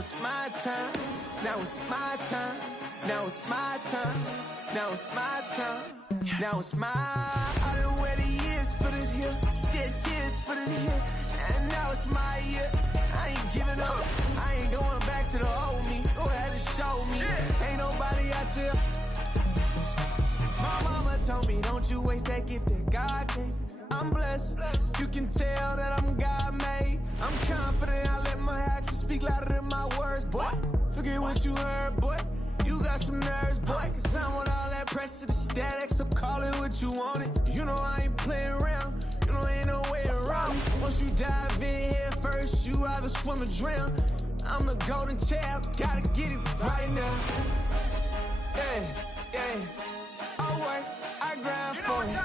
it's my time. Now it's my time. Now it's my time. Now it's my time. Now it's my. I done waited years for this here. Shed tears for this here. And now it's my year. I ain't giving up. I ain't going back to the old me. Go ahead and show me. Ain't nobody out here. My mama told me, don't you waste that gift that God gave. I'm blessed. You can tell that I'm God-made. I'm confident. I let my actions speak louder than my words, boy. Forget what you heard, boy. You got some nerves, boy. Cause I want all that pressure to static. So call it what you want it. You know I ain't playing around. You know ain't no way around me. Once you dive in here first, you either swim or drown. I'm the golden child. Gotta get it right now. Yeah, yeah. I work, I grind for it.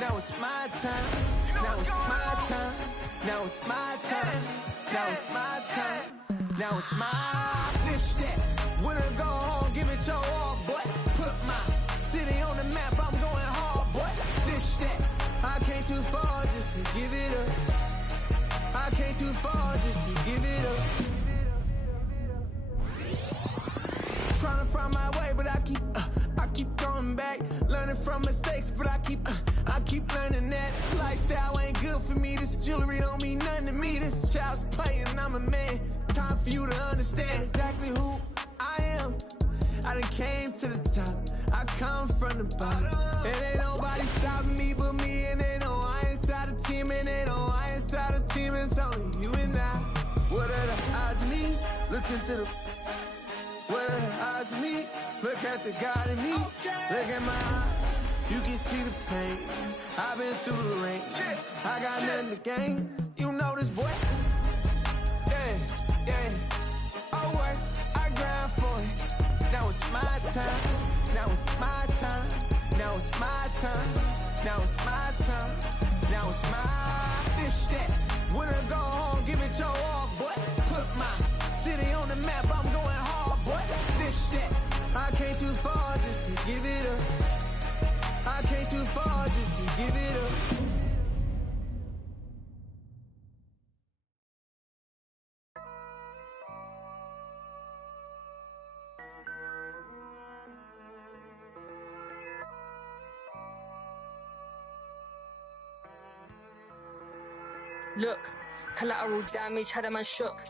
Now it's my time. Now it's my time. Now it's my time. Now it's my time. Now it's my this that. When I go home, give it your all, boy. Put my city on the map. I'm going hard, boy. This that. I came too far just to give it up. I came too far just to give it up. Trying to find my way, but I keep going back. Learning from mistakes, but I keep learning that lifestyle ain't good for me. This jewelry don't mean nothing to me. This child's playing, I'm a man. It's time for you to understand exactly who I am. I done came to the top. I come from the bottom. And ain't nobody stopping me but me. And they know I inside the team. And they know I inside the team. It's only you and I. What are the odds of me? Looking through the... What are the odds of me? Look at the God in me. Look at my eyes. You can see the pain. I've been through the rain. I got nothing to gain. You know this, boy. Yeah, yeah. I work, I grind for it. Now it's my time. Now it's my time. Now it's my time. Now it's my time. Now it's my this that. When I go home, give it your all, boy. Put my city on the map. I'm going hard, boy. This that. I came too far just to give it up. I came too far just to give it up. Look, collateral damage had a man shook.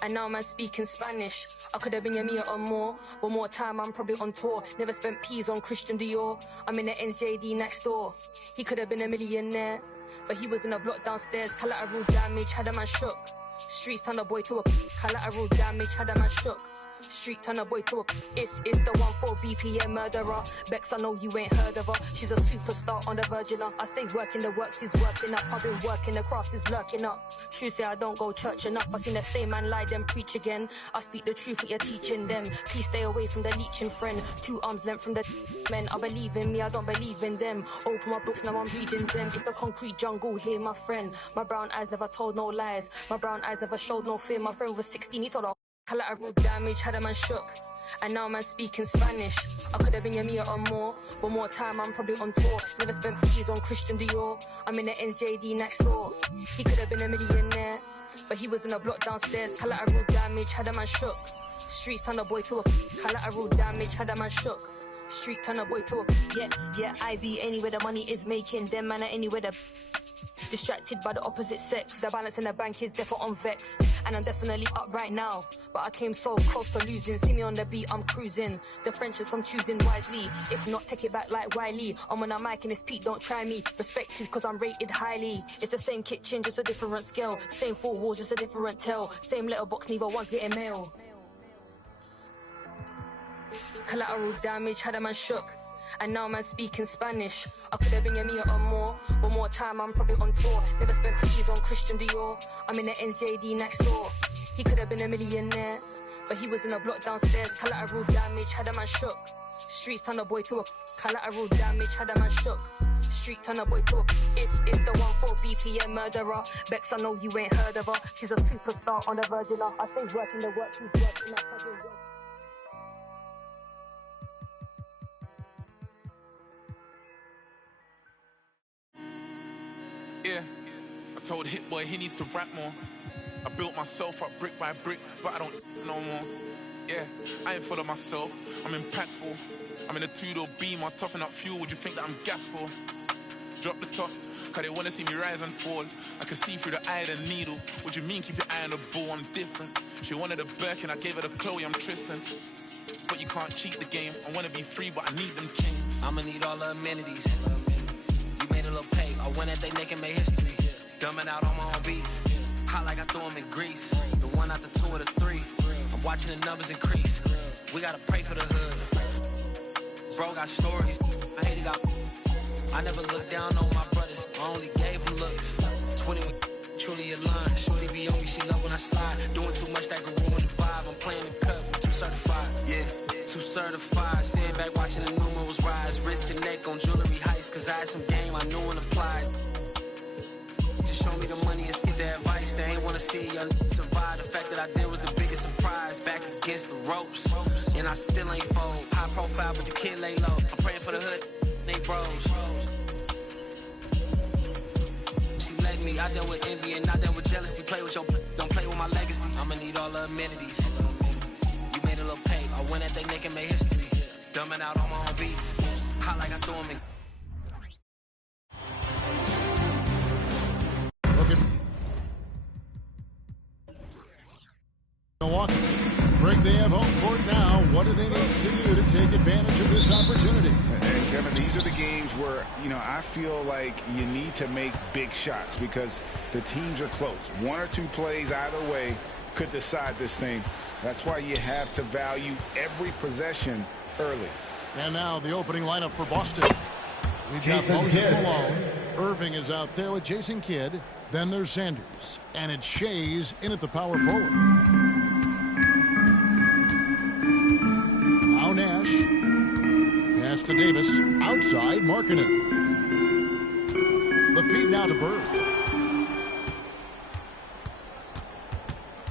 And now man speaking Spanish. I could have been a meter or more. One more time I'm probably on tour. Never spent peas on Christian Dior. I'm in the NJD next door. He could have been a millionaire, but he was in a block downstairs. Collateral damage had a man shook. Streets turned a boy to a collateral damage had a man shook. Street turn a boy to a it's the 1-4 BPM murderer. Bex, I know you ain't heard of her. She's a superstar on the virgin. I stay working, the works is working up. I've been working, the craft is lurking up. True say I don't go church enough. I seen the same man lie then preach again. I speak the truth, what you're teaching them. Please stay away from the leeching friend. 2 arms length from the men. I believe in me, I don't believe in them. Open my books, now I'm reading them. It's the concrete jungle here, my friend. My brown eyes never told no lies. My brown eyes never showed no fear. My friend was 16, he told her collateral damage had a man shook. And now man speaking Spanish. I could have been a meter or more. One more time I'm probably on tour. Never spent peas on Christian Dior. I'm in the NJD next door. He could have been a millionaire, but he was in a block downstairs. Collateral damage had a man shook. Streets turned a boy to a collateral damage had a man shook. Street turn a boy to a yeah, I be anywhere the money is making. Them man are anywhere the distracted by the opposite sex. The balance in the bank is definitely on vex. And I'm definitely up right now, but I came so close to losing. See me on the beat, I'm cruising. The friendships I'm choosing wisely. If not, take it back like Wiley. I'm on a mic and it's Pete, don't try me. Respected cause I'm rated highly. It's the same kitchen, just a different scale. Same 4 walls, just a different tell. Same letterbox, neither one's getting mail. Collateral damage had a man shook. And now man speaking Spanish. I could have been a meter or more. One more time I'm probably on tour. Never spent peas on Christian Dior. I'm in the NJD next door. He could have been a millionaire, but he was in a block downstairs. Collateral damage had a man shook. Streets turn a boy to a collateral damage had a man shook. Street turn a boy to a it's the 1-4 BPM murderer. Bex, I know you ain't heard of her. She's a superstar on the virgin. I stay working the work, she's working up. Yeah, I told Hit Boy he needs to rap more. I built myself up brick by brick, but I don't no more. Yeah, I ain't full of myself, I'm impactful. I'm in a two-door beam, I'm topping up fuel, would you think that I'm gas for? Drop the top, cause they wanna see me rise and fall. I can see through the eye of the needle. What you mean, keep your eye on the ball, I'm different. She wanted a Birkin, I gave her the Chloe, I'm Tristan. But you can't cheat the game, I wanna be free, but I need them chains. I'ma need all the amenities. You made a little pay, I went at they neck and made history. Dumbing out on my own beats. Hot like I threw them in grease. The 1 out the 2 or the 3. I'm watching the numbers increase. We gotta pray for the hood. Bro got stories, I hate it got. I never looked down on my brothers, I only gave them looks. 20 truly aligned. Shorty be on me, she love when I slide. Doing too much that could ruin the vibe. I'm playing the cut, I'm too certified. Yeah, too certified. Sitting back watching the numerals rise. Wrist and neck on jewelry heights. Cause I had some game I knew and applied. Just show me the money and skip the advice. They ain't wanna see young survive. The fact that I did was the biggest surprise. Back against the ropes, and I still ain't fold. High profile, but the kid lay low. I'm praying for the hood, they bros. She let me, I dealt with envy and I dealt with jealousy. Play with your, don't play with my legacy. I'ma need all the amenities. You made a little pay, I went at they neck and made history. Dumbing out on my own beats. Hot like I threw them in. Milwaukee. Greg, they have home court now. What do they need to do to take advantage of this opportunity? And Kevin, these are the games where, I feel like you need to make big shots because the teams are close. 1 or 2 plays either way could decide this thing. That's why you have to value every possession early. And now the opening lineup for Boston. We've got Moses Malone. Irving is out there with Jason Kidd. Then there's Sanders. And it's Shays in at the power forward. Now Nash. Pass to Davis. Outside, Markkanen. The feed now to Bird.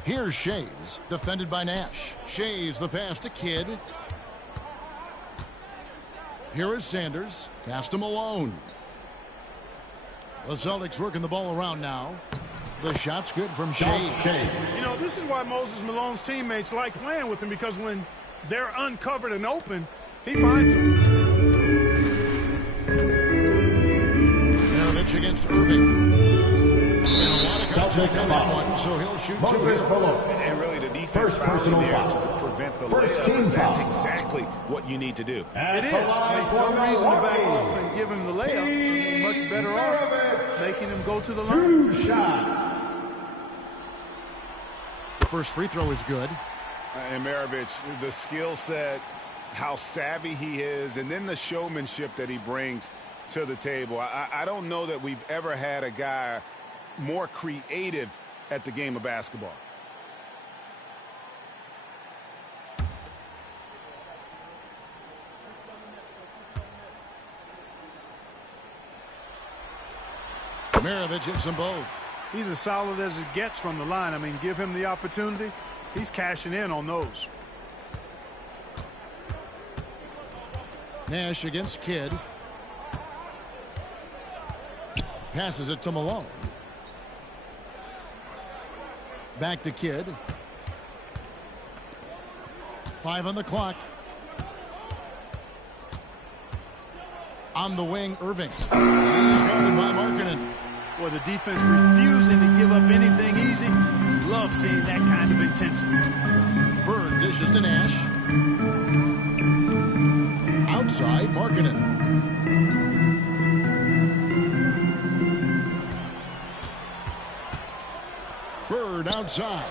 Here's Shays. Defended by Nash. Shays the pass to Kidd. Here is Sanders. Pass to Malone. The Celtics working the ball around now. The shot's good from Shays. This is why Moses Malone's teammates like playing with him, because when they're uncovered and open, he finds them. Maravich against Irving. And a lot of contact on that one, so he'll shoot 2 here. And really the defense fouling there to prevent the layup. That's exactly what you need to do. It is. No reason to back off and give him the layup. Much better off making him go to the line. 2 shots. The first free throw is good. And Maravich, the skill set, how savvy he is, and then the showmanship that he brings to the table. I don't know that we've ever had a guy more creative at the game of basketball. Maravich hits them both. He's as solid as it gets from the line. I mean, give him the opportunity. He's cashing in on those. Nash against Kidd. Passes it to Malone. Back to Kidd. 5 on the clock. On the wing, Irving. He's guarded by Markkanen. Boy, the defense refusing to give up anything easy. Love seeing that kind of intensity. Bird dishes to Nash. Outside, Markkanen. Bird outside.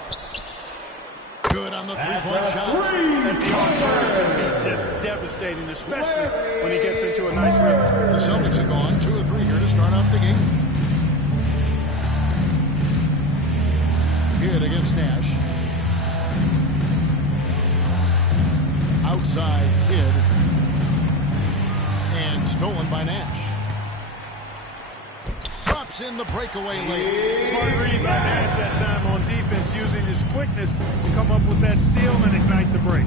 Good on the three-point shot. At the on-turn, it's just devastating, especially when he gets into a nice rhythm. The Celtics have gone 2 of 3 here to start off the game. Kidd against Nash. Outside, Kidd. And stolen by Nash. Drops in the breakaway lane. Smart read by Nash that time on defense, using his quickness to come up with that steal and ignite the break.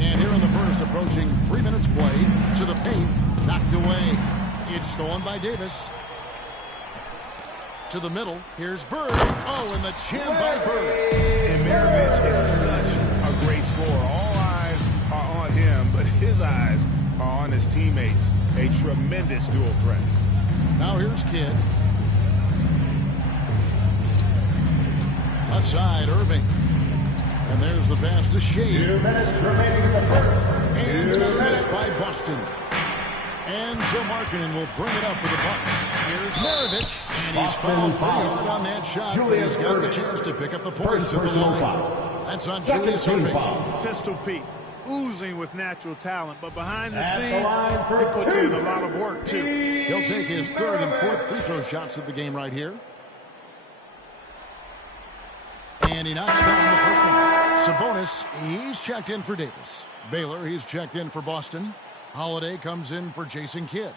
And here in the first, approaching 3 minutes play, to the paint, knocked away. It's stolen by Davis. to the middle. Here's Bird. Oh, and the jam by Bird. And Maravich is such a great scorer. All eyes are on him, but his eyes are on his teammates. A tremendous dual threat. Now here's Kidd. Left side, Irving. And there's the pass to Shea. 2 minutes remaining in the first. And a miss by Boston. And so Markkanen will bring it up for the Bucks. Here's Maravich. And he's fouled pretty hard on that shot. But he's got the chance to pick up the points at the line. That's on Julius Irving. Pistol Pete, oozing with natural talent, but behind the scenes, he puts in a lot of work, too. He'll take his third and fourth free throw shots of the game right here. And he knocks down the first one. Sabonis, he's checked in for Davis. Baylor, he's checked in for Boston. Holiday comes in for Jason Kidd.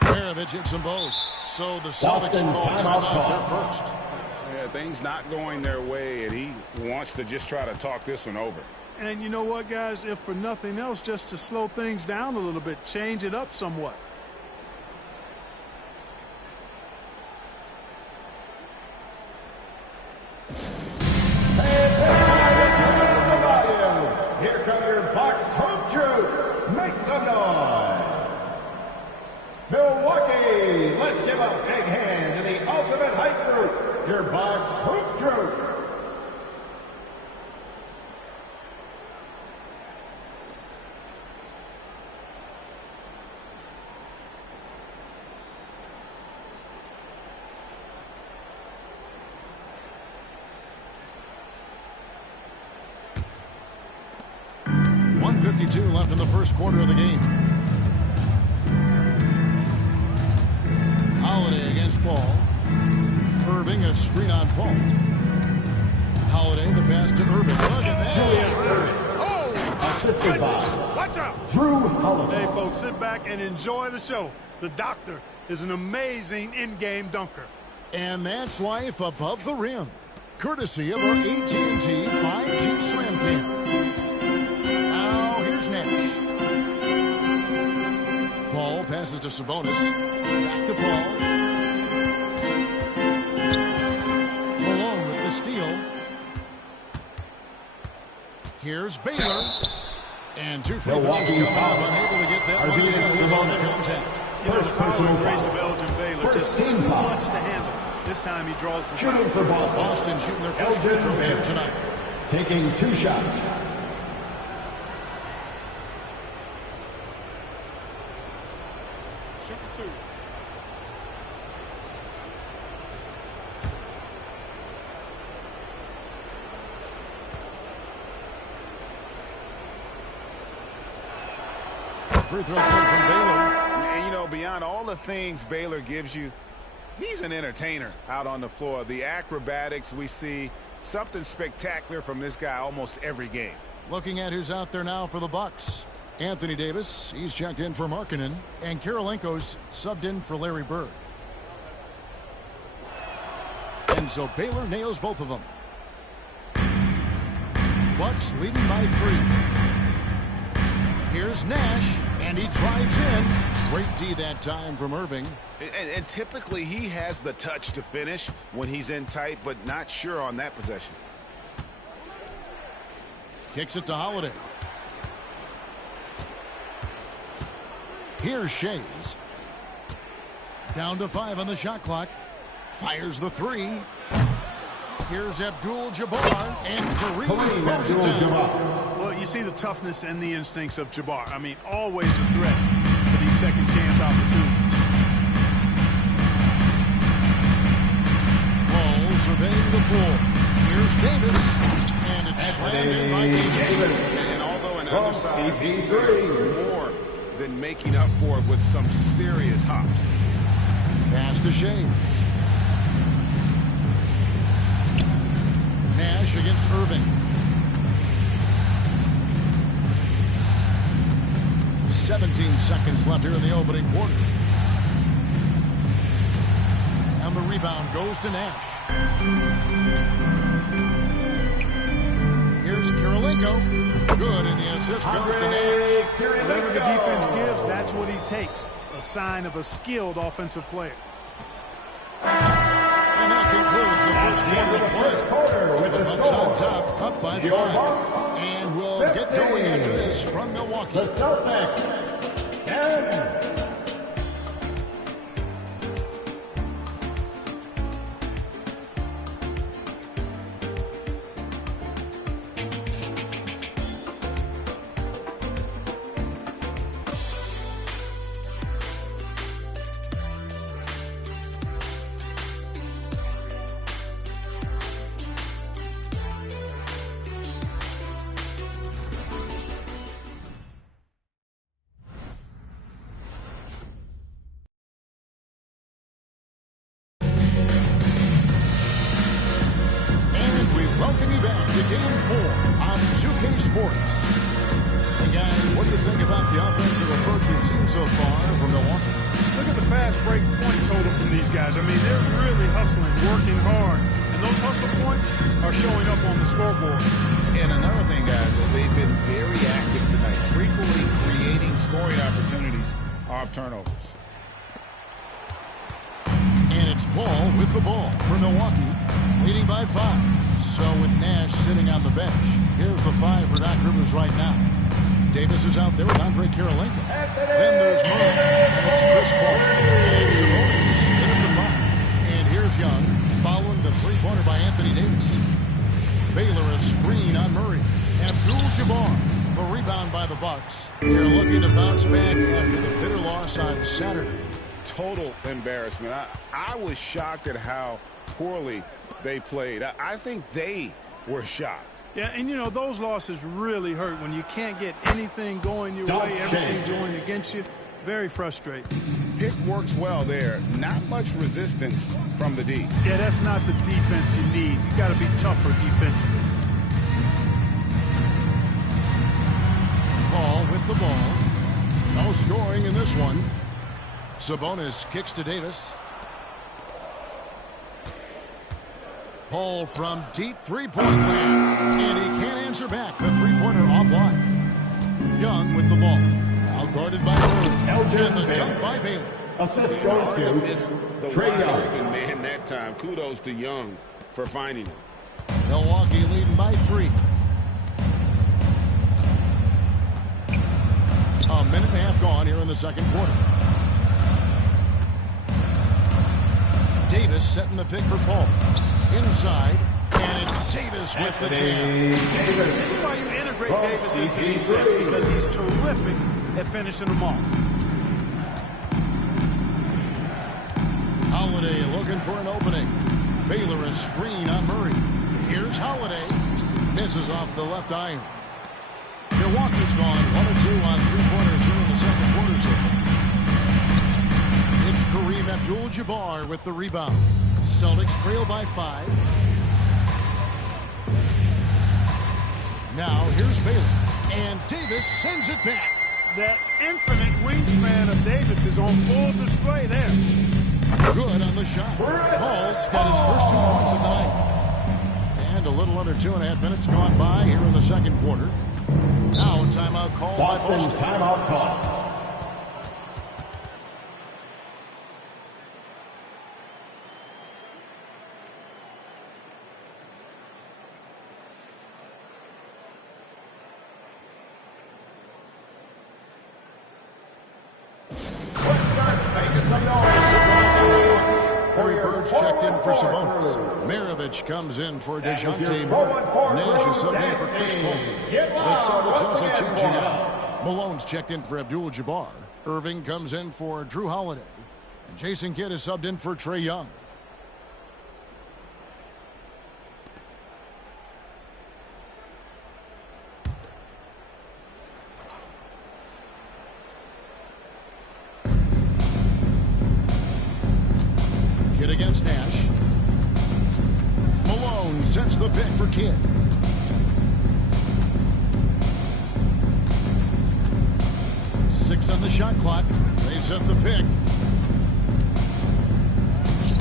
Maravich hits them both. So the Celtics call timeout there first. Yeah, things not going their way, and he wants to just try to talk this one over. And you know what, guys? If for nothing else, just to slow things down a little bit, change it up somewhat. Here come your Bucks home truth. Make some noise. Milwaukee, let's give a big hand to the ultimate hype group. Your Bucks hoof truth. .52 left in the first quarter of the game. Holiday against Paul. Irving, a screen on Paul. Holiday, the pass to Irving. Look at that. Oh! Assisted by Watch out! Drew Holiday. Hey, folks, sit back and enjoy the show. The doctor is an amazing in-game dunker. And that's life above the rim. Courtesy of our AT&T 5G Slam Cam. Now, here's Nash. Paul passes to Sabonis. Back to Paul. Malone with the steal. Here's Baylor. And two free throws come out, unable to get that one against the ball contact. You know, the power and grace of Elgin Baylor, just too much to handle. This time he draws the shooting for Boston. Boston shooting their first free throws here tonight. Taking 2 shots. Shooting 2. Free throw good from Baylor. And, you know, beyond all the things Baylor gives you, he's an entertainer out on the floor. The acrobatics we see, something spectacular from this guy almost every game. Looking at who's out there now for the Bucks. Anthony Davis, he's checked in for Markkanen. And Karolinko's subbed in for Larry Bird. And so Baylor nails both of them. Bucks leading by 3. Here's Nash, and he drives in. Great D that time from Irving. And typically he has the touch to finish when he's in tight, but not sure on that possession. Kicks it to Holiday. Here's Shays. Down to 5 on the shot clock. Fires the 3. Here's Abdul-Jabbar, and Kareem throws it down. Well, you see the toughness and the instincts of Jabbar. I mean, always a threat for these second chance opportunities. Ball surveying the floor. Here's Davis, and it's slammed in by Davis. And although an undersized center, more than making up for it with some serious hops. Pass to Shea. Nash against Irving. 17 seconds left here in the opening quarter. rebound goes to Nash. Here's Kirilenko. Good, and the assist goes to Nash. Whatever the defense gives, that's what he takes. A sign of a skilled offensive player. And that concludes the first quarter. With the Bucks score. on top, up by 5. And we'll get going after this from Milwaukee. The Celtics. 10. Welcome you back to Game 4 on 2K Sports. Hey guys, what do you think about the offensive approach we've seen so far from Milwaukee? Look at the fast break point total from these guys. I mean, they're really hustling, working hard. And those hustle points are showing up on the scoreboard. And another thing, guys, they've been very active tonight, frequently creating scoring opportunities off turnovers. And it's Paul with the ball for Milwaukee, leading by 5. So with Nash sitting on the bench, here's the 5 for Doc Rivers right now. Davis is out there with Andre Kirilenko. Then there's Murray, and it's Chris Paul. And Sabonis in at the 5. And here's Young, following the three-pointer by Anthony Davis. Baylor a screen on Murray. Abdul-Jabbar, the rebound by the Bucks. They're looking to bounce back after the bitter loss on Saturday. Total embarrassment. I was shocked at how poorly they played. I think they were shocked. Yeah, and you know, those losses really hurt when you can't get anything going your way, everything going against you. Very frustrating. Pick works well there. Not much resistance from the D. Yeah, that's not the defense you need. You got to be tougher defensively. Paul with the ball. No scoring in this one. Sabonis kicks to Davis. Paul from deep three-point land. And he can't answer back. The three-pointer offline. Young with the ball. Now guarded by Murray. And the dunk by Baylor. Assist goes to The Trae wide Young. open man that time. Kudos to Young for finding him. Milwaukee leading by 3. A minute and a half gone here in the second quarter. Davis setting the pick for Paul. Inside, and it's Davis with the jam. This is why you integrate Davis into these sets, because he's terrific at finishing them off. Holiday looking for an opening. Baylor a screen on Murray. Here's Holiday. Misses off the left iron. Milwaukee's gone 1 or 2 on three-pointers here in the second quarter so far. It's Kareem Abdul-Jabbar with the rebound. Celtics trail by 5. Now here's Baylor. And Davis sends it back. That infinite wingspan of Davis is on full display there. Good on the shot. Paul's got his first 2 points of the night. And a little under 2.5 minutes gone by here in the second quarter. Now a timeout called by Boston. Timeout call. Harry Bird's checked in for Sabonis. Maravich comes in for DeJounte Murray. Nash is subbed in for Chris Paul. The Celtics also changing out. Malone's checked in for Abdul-Jabbar. Irving comes in for Drew Holiday. And Jason Kidd is subbed in for Trae Young. Kidd against Nash. Malone sets the pick for Kidd. Six on the shot clock. They set the pick.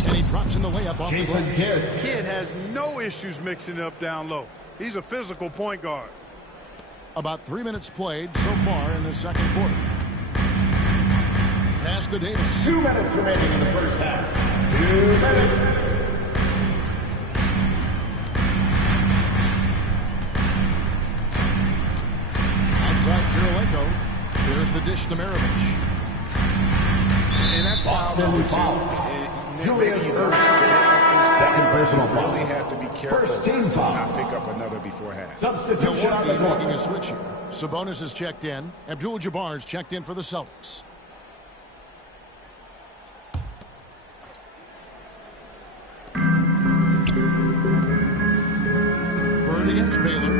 And he drops in the layup off the glass. Kidd has no issues mixing it up down low. He's a physical point guard. About 3 minutes played so far in the second quarter. Pass to Davis. 2 minutes remaining in the first half. 2 minutes. Outside Kirilenko. There's the dish to Maravich. And that's foul number 2. Julius Erving. Second personal foul. Really have to be careful. First team foul. Not pick up another before half. Substitution on the Milwaukee making court. a switch here. Sabonis is checked in. Abdul-Jabbar's checked in for the Celtics. Bird against Baylor.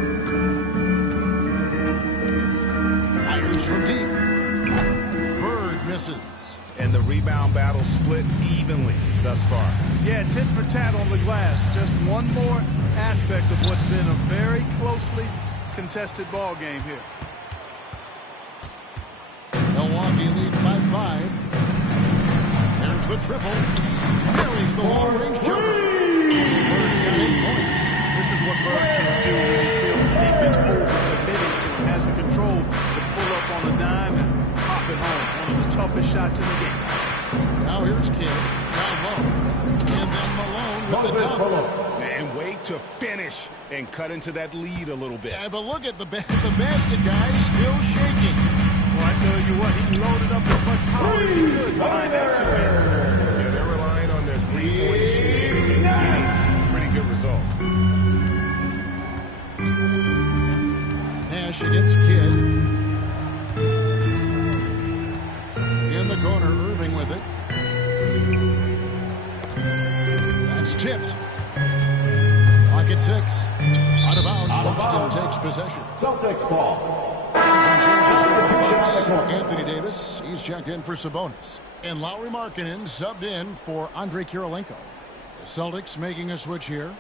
Fires from deep. Bird misses. And the rebound battle split evenly thus far. Yeah, tit for tat on the glass. Just one more aspect of what's been a very closely contested ball game here. Milwaukee lead by 5. There's the triple. Carries the long-range jumper. Bird's got 8 points. This is what Bird can do when he feels the defense over-committed to him. Has the control to pull up on a dime and pop it home. One of the toughest shots in the game. Now here's Kidd. Down low. And then Malone with the dunk. And wait to finish and cut into that lead a little bit. Yeah, but look at the basket guy still shaking. Well, I tell you what, he loaded up as much power as he could behind that two-hand. Yeah, they're relying on their three-point shooting. Pretty good results. Nash against Kidd. In the corner, Irving with it. That's tipped. Clock at 6. Out of bounds, Boston takes possession. Celtics ball. And changes here for the Bucks. Anthony Davis, he's checked in for Sabonis. And Lauri Markkanen subbed in for Andrei Kirilenko. The Celtics making a switch here.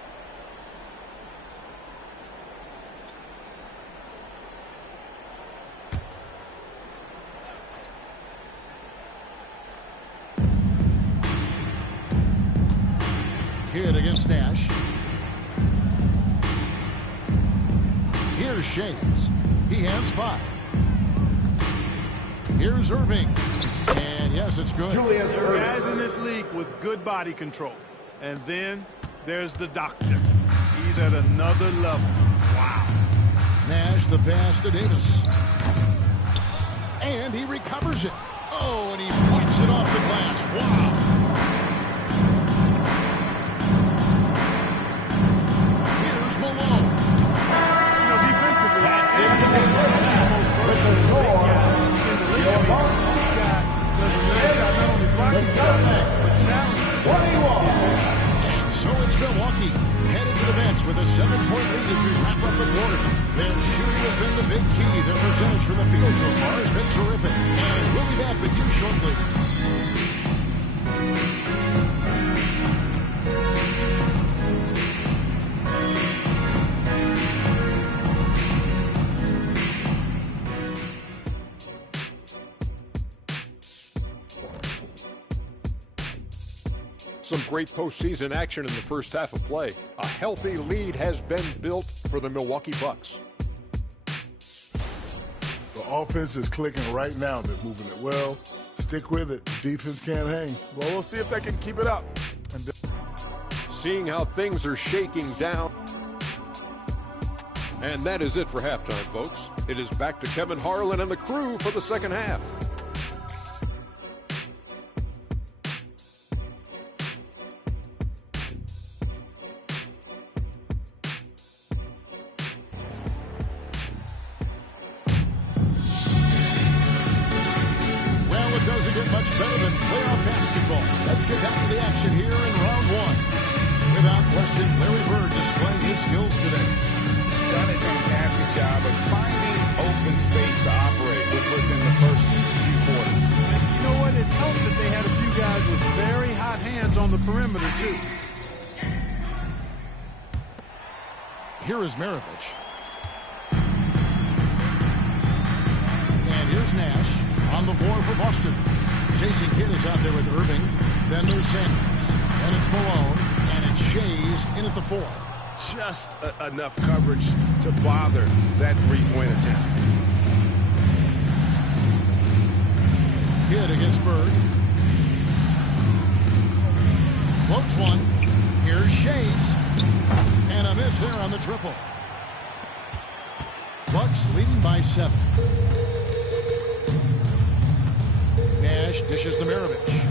Kidd against Nash. Here's Shades. He has 5. Here's Irving. And yes, it's good. Julius There are guys Erving. in this league with good body control. And then there's the doctor. He's at another level. Wow. Nash the pass to Davis. And he recovers it. Oh, and he points it off the glass. Wow. Here's Malone. You know, defensively, That's he's it. the most versatile big guy in the league. I mean, this guy does a nice job not only blocking shots, but challenging shots. And so it's Milwaukee headed to the bench with a 7-point lead as we wrap up the quarter. Their shooting has been the big key. Their percentage from the field so far has been terrific. And we'll be back with you shortly. Some great postseason action in the first half of play. A healthy lead has been built for the Milwaukee Bucks. The offense is clicking right now. They're moving it well. Stick with it. The defense can't hang. Well, we'll see if they can keep it up. Seeing how things are shaking down. And that is it for halftime, folks. It is back to Kevin Harlan and the crew for the second half. Much better than playoff basketball. Let's get back to the action here in round 1. Without question, Larry Bird displaying his skills today. Done a fantastic job of finding open space to operate within the first few quarters. You know what? It helped that they had a few guys with very hot hands on the perimeter, too. Here is Maravich. And here's Nash on the floor for Boston. Jason Kidd is out there with Irving. Then there's Sanders. And it's Malone, and it's Shays in at the 4. Just enough coverage to bother that three-point attempt. Kidd against Bird. Floats one. Here's Shays. And a miss there on the triple. Bucks leading by 7. Nash dishes to Maravich.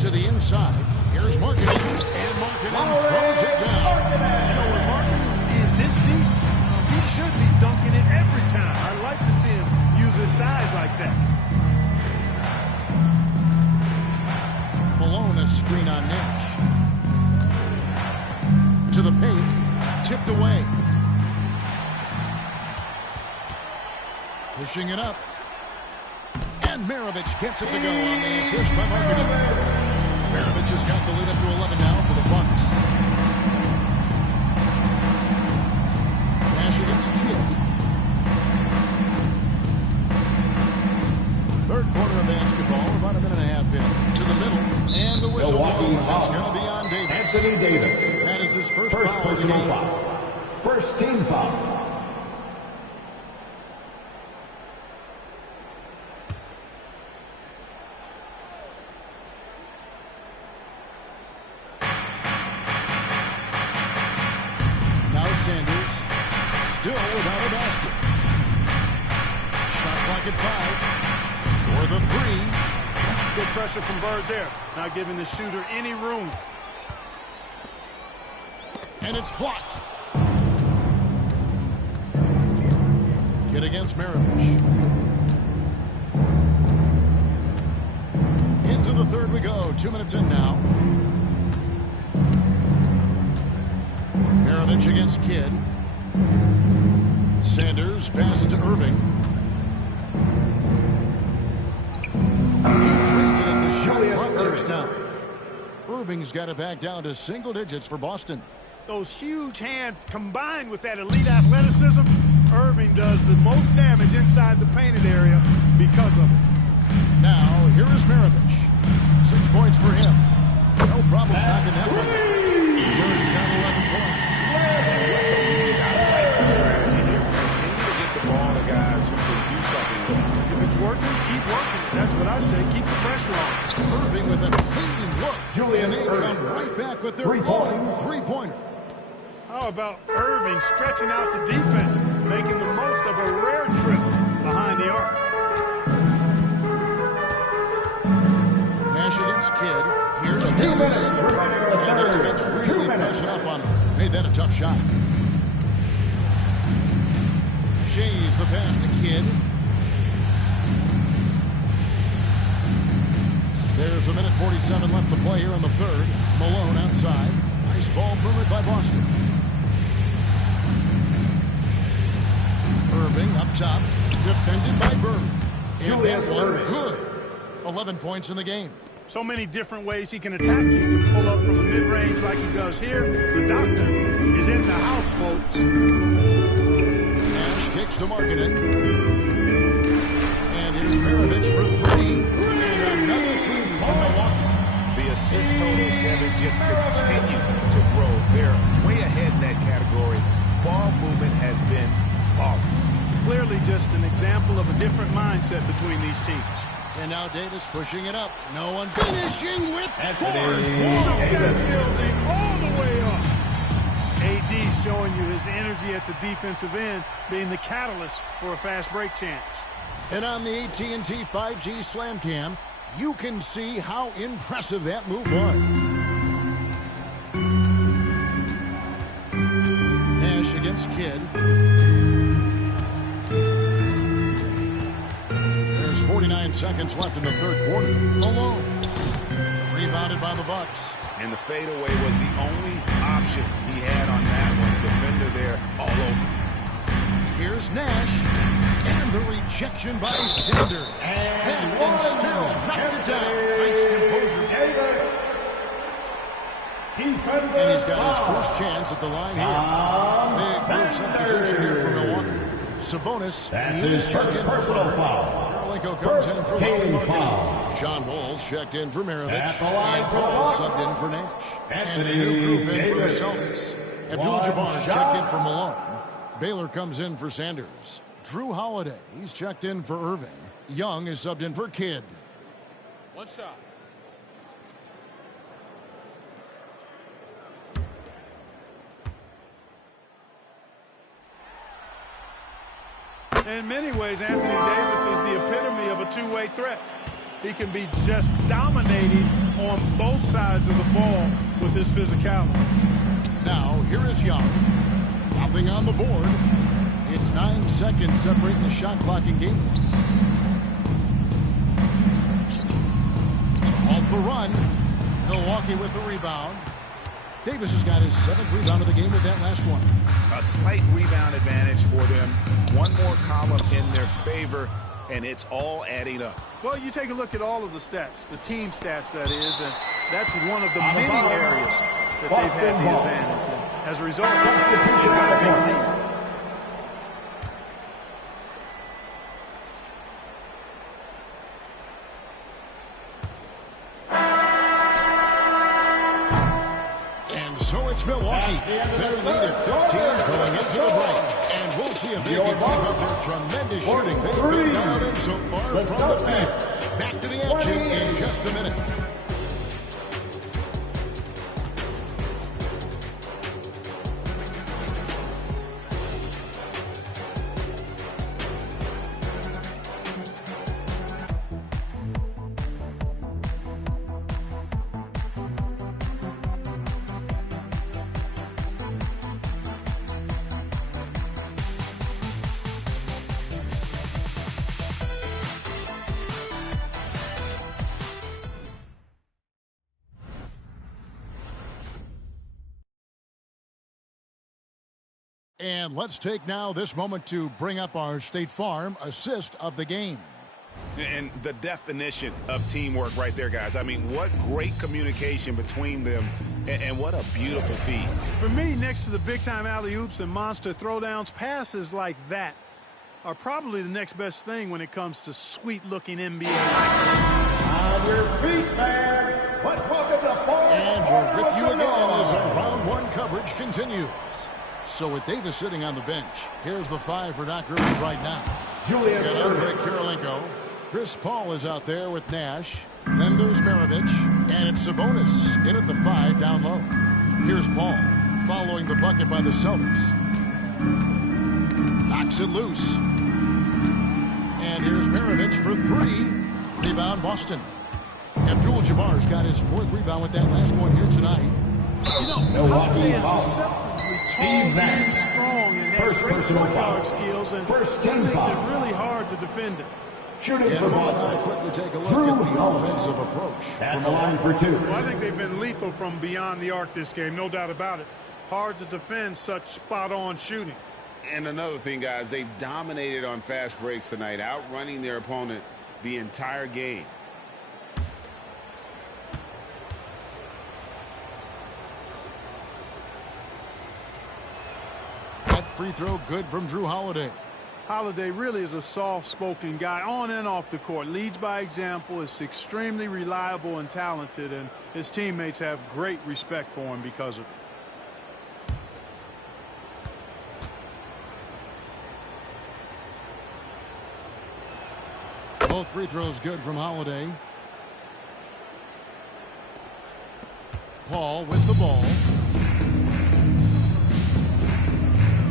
To the inside. Here's Markkanen. And Markkanen throws it down. You know, when Markkanen's in this deep, he should be dunking it every time. I like to see him use his size like that. Malone a screen on Nash. To the paint. Tipped away. Pushing it up. And Maravich gets it to go on the assist by Markkanen. Maravich has got the lead up to 11 now for the Bucks. Nash against Kidd. Third quarter of basketball, about a minute and a half in. To the middle, and the whistle blows. It's going to be on Davis. Anthony Davis. That is his first foul of the personal game. foul. First team foul. Sanders still without a basket. Shot clock at 5 for the 3. Good pressure from Bird there. Not giving the shooter any room. And it's blocked. Kidd against Maravich. Into the third we go. 2 minutes in now. Maravich against Kidd. Sanders passes to Irving. He trades it as the shot clock ticks down. Irving's got it back down to single digits for Boston. Those huge hands combined with that elite athleticism, Irving does the most damage inside the painted area because of it. Now, here is Maravich. 6 points for him. No problem tracking that one. Bird's got 11 points. I like the strategy here. Continue to get the ball to guys who can do something with it. If it's working, keep working. That's what I say. Keep the pressure on. Irving with a clean look. And they come right back with their long three-pointer. How about Irving stretching out the defense, making the most of a rare trip behind the arc? Nash against Kidd. Here's Davis. And the defense really pressing up on him. Made that a tough shot. Shays the pass to Kidd. There's 1:47 left to play here in the third. Malone outside. Nice ball movement by Boston. Irving up top. Defended by Bird. And that one good. 11 points in the game. So many different ways he can attack you. He can pull up from the mid-range like he does here. The doctor is in the house, folks. Nash kicks to Markkanen. And here's Maravich for 3. And another 3 from Milwaukee. The assist totals, Kevin, just continue to grow. They're way ahead in that category. Ball movement has been flawless. Clearly just an example of a different mindset between these teams. And now Davis pushing it up. No one finishing with Anthony That building all the way up. AD showing you his energy at the defensive end, being the catalyst for a fast break chance. And on the AT&T 5G Slam Cam, you can see how impressive that move was. Nash against Kidd. There's 49 seconds left in the third quarter. Malone. Rebounded by the Bucks. And the fadeaway was the only option he had on that one. Defender there all over. Here's Nash. And the rejection by Sanders. And still knocked it down. Nice composure. And he's got his first chance at the line here. Big move substitution here for Milwaukee. Sabonis. That's his first personal foul. Karolinko comes in for Team foul. John Wall's checked in for Maravich. And Paul subbed in for Nash. And a new group in for the Celtics. Abdul-Jabbar checked in for Malone. Baylor comes in for Sanders. Drew Holiday, he's checked in for Irving. Young is subbed in for Kidd. One shot. In many ways, Anthony Davis is the epitome of a two-way threat. He can be just dominating on both sides of the ball with his physicality. Now, here is Young. Nothing on the board. It's 9 seconds separating the shot clock and game clock. To halt the run, Milwaukee with the rebound. Davis has got his 7th rebound of the game with that last one. A slight rebound advantage for them. One more column in their favor, and it's all adding up. Well, you take a look at all of the stats, the team stats, that is, and that's one of the many areas that they've had the advantage. And as a result, they've got a big lead. Milwaukee, their lead at 15 going into the break. And we'll see if they can keep up their tremendous shooting they've been dialed in so far from the field. Back to the action in just a minute. And let's take now this moment to bring up our State Farm assist of the game. And the definition of teamwork right there, guys. I mean, what great communication between them, and what a beautiful feed. For me, next to the big-time alley-oops and monster throwdowns, passes like that are probably the next best thing when it comes to sweet-looking NBA. On your feet, fans. Let's welcome the fourth. And we're with you again as our round one coverage continues. So with Davis sitting on the bench, here's the 5 for Doc Rivers right now. Julius Andre Kirilenko. Chris Paul is out there with Nash. Then there's Maravich. And it's Sabonis in at the 5 down low. Here's Paul following the bucket by the Celtics. Knocks it loose. And here's Maravich for 3. Rebound Boston. Abdul-Jabbar's got his 4th rebound with that last one here tonight. You know, Holiday is deceptively tall and strong and has great footwork skills, and that makes it really hard to defend it. Shooting and for Boston. Quickly take a look at the offensive approach. At the line for 2. Well, I think they've been lethal from beyond the arc this game, no doubt about it. Hard to defend such spot-on shooting. And another thing, guys, they've dominated on fast breaks tonight, outrunning their opponent the entire game. Free throw good from Drew Holiday. Holiday really is a soft-spoken guy on and off the court. Leads by example, is extremely reliable and talented, and his teammates have great respect for him because of it. Both free throws good from Holiday. Paul with the ball.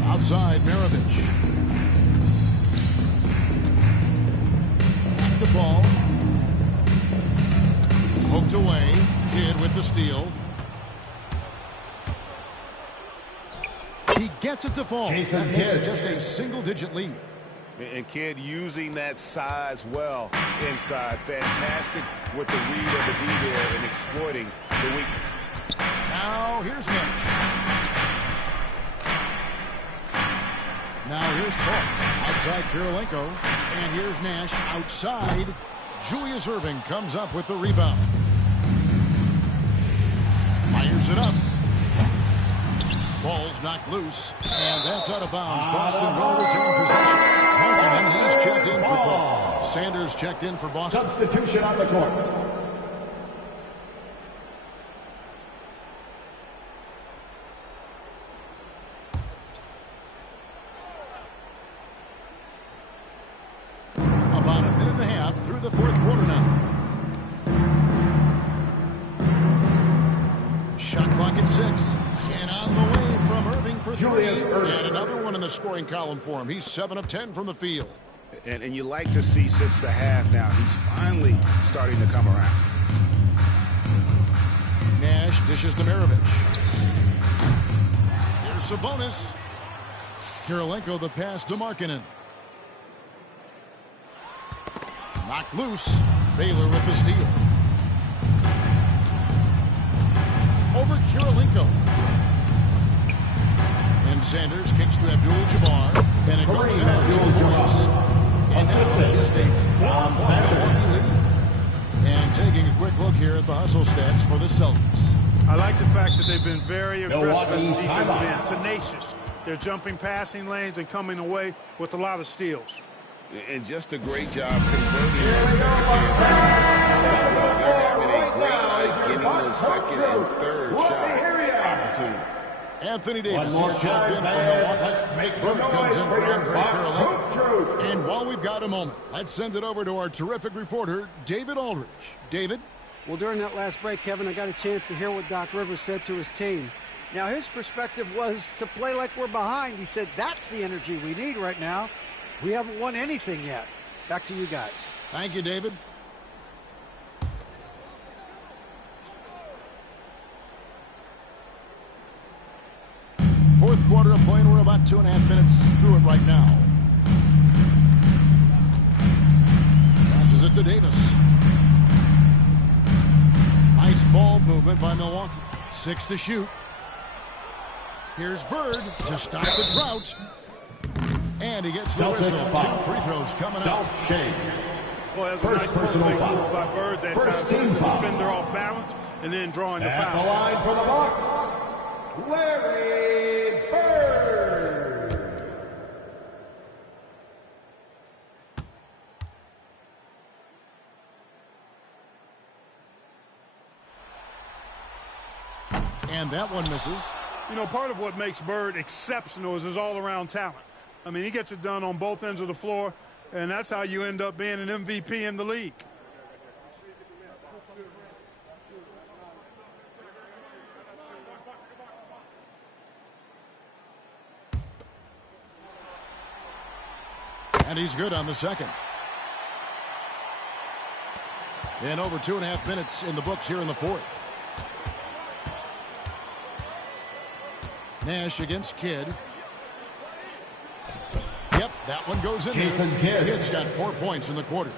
Outside, Maravich. At the ball. Poked away. Kidd with the steal. He gets it to fall. That makes it just a single-digit lead. And Kidd using that size well inside. Fantastic with the read of the D there and exploiting the weakness. Now, here's Nash. Now here's Paul outside Kirilenko, and here's Nash outside. Julius Irving comes up with the rebound. Fires it up. Ball's knocked loose, and that's out of bounds. Boston will retain possession. Markkanen has checked in for Paul. Sanders checked in for Boston. Substitution on the court. About a minute and a half through the fourth quarter now. Shot clock at 6. And on the way from Irving for 3. And another one in the scoring column for him. He's 7 of 10 from the field. And you like to see since the half now, he's finally starting to come around. Nash dishes to Maravich. Here's Sabonis. Kirilenko the pass to Markkanen. Knocked loose. Baylor with the steal. Over Kirilenko. And Sanders kicks to Abdul-Jabbar. And it goes down 2 points. And now just a 4-point lead. And taking a quick look here at the hustle stats for the Celtics. I like the fact that they've been very aggressive in the defense, been tenacious. They're jumping passing lanes and coming away with a lot of steals. And just a great job converting those They're having a great night getting those second and third shot opportunities. Anthony Davis is checked in from Milwaukee. Bird comes in for Andre Kirilenko. And while we've got a moment, let's send it over to our terrific reporter, David Aldridge. David? Well, during that last break, Kevin, I got a chance to hear what Doc Rivers said to his team. Now, his perspective was to play like we're behind. He said, that's the energy we need right now. We haven't won anything yet. Back to you guys. Thank you, David. Fourth quarter of play, and we're about 2.5 minutes through it right now. Passes it to Davis. Nice ball movement by Milwaukee. 6 to shoot. Here's Bird to stop the drought. And he gets the whistle. 2 free throws coming up. Well, that's a nice perfect move by Bird that time. Putting the defender off balance and then drawing the foul. At the line for the Bucks, Larry Bird. And that one misses. You know, part of what makes Bird exceptional is his all-around talent. I mean, he gets it done on both ends of the floor, and that's how you end up being an MVP in the league. And he's good on the second. And over 2.5 minutes in the books here in the fourth. Nash against Kidd. Yep, that one goes in Jason there. Kidd's got 4 points in the quarter.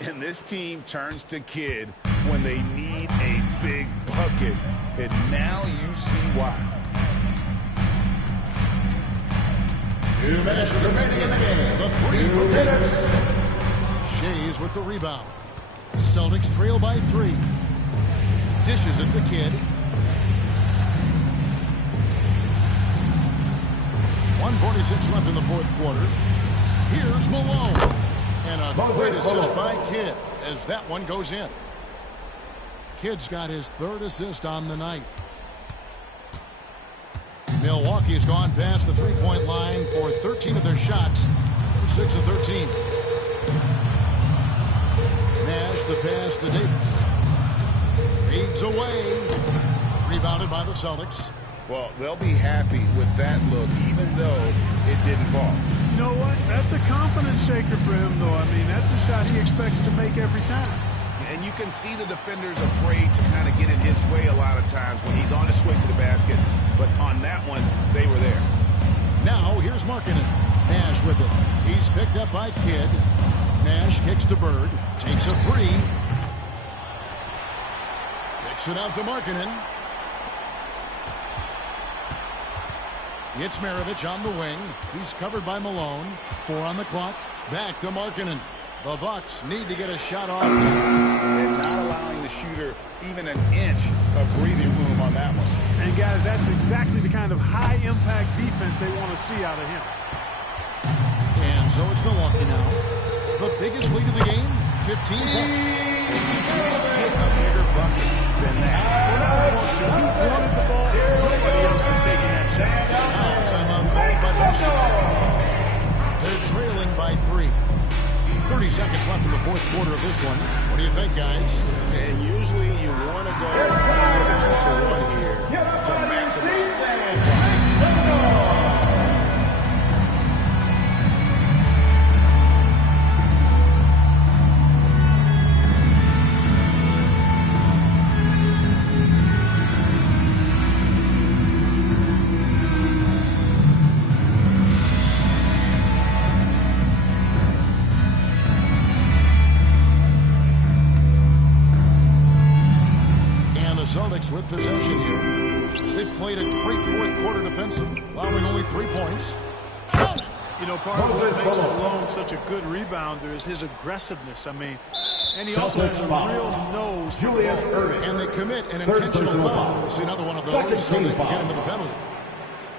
And this team turns to Kidd when they need a big bucket. And now you see why. 2 minutes remaining in the game. The 3 minutes. Shays with the rebound. Celtics trail by 3. Dishes it to Kidd. 1:46 left in the fourth quarter. Here's Malone. And a great assist by Kidd as that one goes in. Kidd's got his 3rd assist on the night. Milwaukee's gone past the three-point line for 13 of their shots. 6 of 13. Nash the pass to Davis. Fades away. Rebounded by the Celtics. Well, they'll be happy with that look, even though it didn't fall. You know what? That's a confidence shaker for him, though. I mean, that's a shot he expects to make every time. And you can see the defenders afraid to kind of get in his way a lot of times when he's on his way to the basket. But on that one, they were there. Now, here's Markkanen. Nash with it. He's picked up by Kidd. Nash kicks to Bird. Takes a 3. Kicks it out to Markkanen. It's Maravich on the wing. He's covered by Malone. 4 on the clock. Back to Markkanen. The Bucks need to get a shot off. And not allowing the shooter even an inch of breathing room on that one. And, guys, that's exactly the kind of high-impact defense they want to see out of him. And so it's Milwaukee now. the biggest lead of the game, 15 points. Get a bigger bucket than that. He wanted the ball. Nobody else was taking that shot. Now timeout called by Boston. They're trailing by 3. 30 seconds left in the fourth quarter of this one. What do you think, guys? And usually you want to go 2-for-1 here to maximize. Celtics with possession here. They played a great fourth quarter defensively, allowing only 3 points. You know, part of what makes Malone such a good rebounder is his aggressiveness. I mean, and he also has a real nose for the ball. And they commit an intentional foul. See another one of those so they can get into the penalty.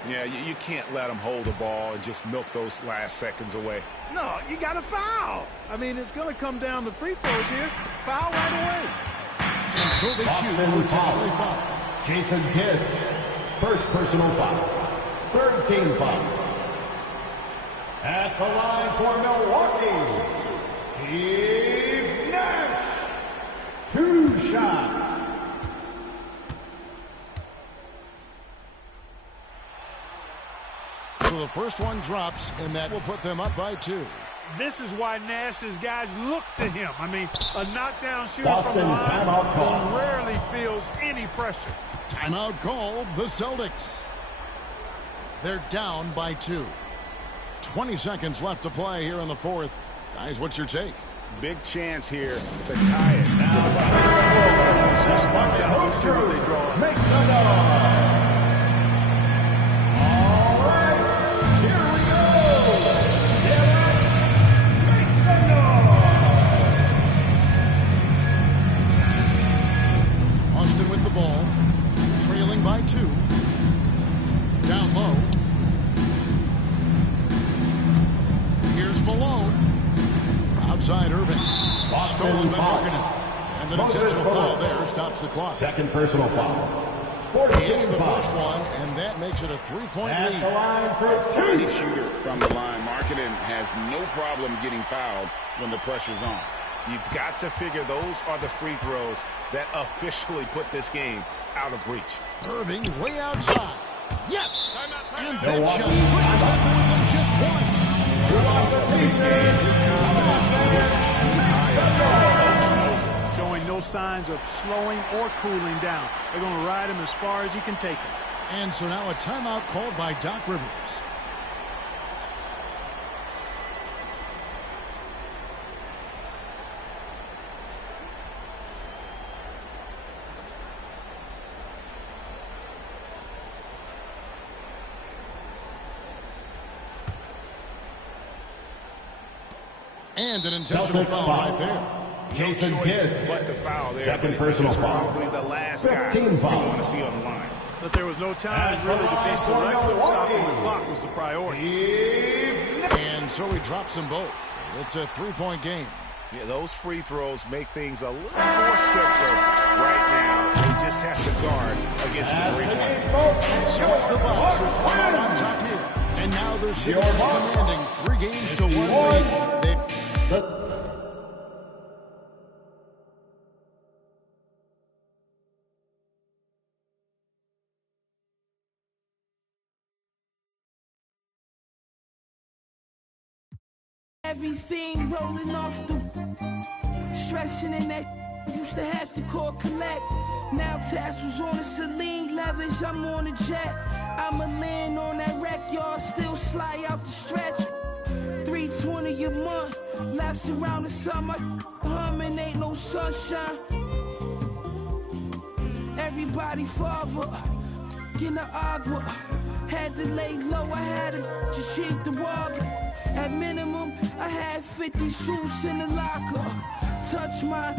Yeah, you can't let them hold the ball and just milk those last seconds away. No, you got to foul. I mean, it's going to come down to free throws here. Foul right away. And so they choose to intentionally foul. Jason Kidd, first personal foul. Third team foul. At the line for Milwaukee, Steve Nash. 2 shots. So the first one drops, and that will put them up by 2. This is why Nash's guys look to him. I mean, a knockdown shooter Boston, from the line timeout call. rarely feels any pressure. Timeout called the Celtics. They're down by 2. 20 seconds left to play here in the fourth. Guys, what's your take? Big chance here to tie it. Let's see what they draw. Make some noise. All right, here we go. Austin with the ball, trailing by 2. Down low. Here's Malone. Outside Irving. Stolen by Markkanen. And the intentional foul there stops the clock. Second personal foul. He hits the first one, and that makes it a 3-point lead. At the line for Easy shooter from the line. Markkanen has no problem getting fouled when the pressure's on. You've got to figure those are the free throws that officially put this game out of reach. Irving way outside. Yes! And that shot puts them within just 1. Showing no signs of slowing or cooling down. They're going to ride him as far as he can take him. And so now a timeout called by Doc Rivers. And an intentional foul right there. Jason Kidd, but the foul there. second personal foul. Probably the last guy 15 you foul. want to see on the line. But there was no time really to be selective. Stopping the clock was the priority. And so he drops them both. It's a 3-point game. Yeah, those free throws make things a little more simpler right now. They just have to guard against the 3-point. And so it's the Bucks who come out on top here. And now they're sitting commanding 3 games to 1 lead. Everything rolling off the stressing in that used to have to call collect. Now tassels on the Celine leathers, I'm on a jet. I'ma land on that wreck, y'all still slide out the stretch. 320 a month, laps around the summer, humming ain't no sunshine. Everybody father, in the agua, had to lay low, I had to cheat the walk. At minimum, I had 50 suits in the locker. Touch my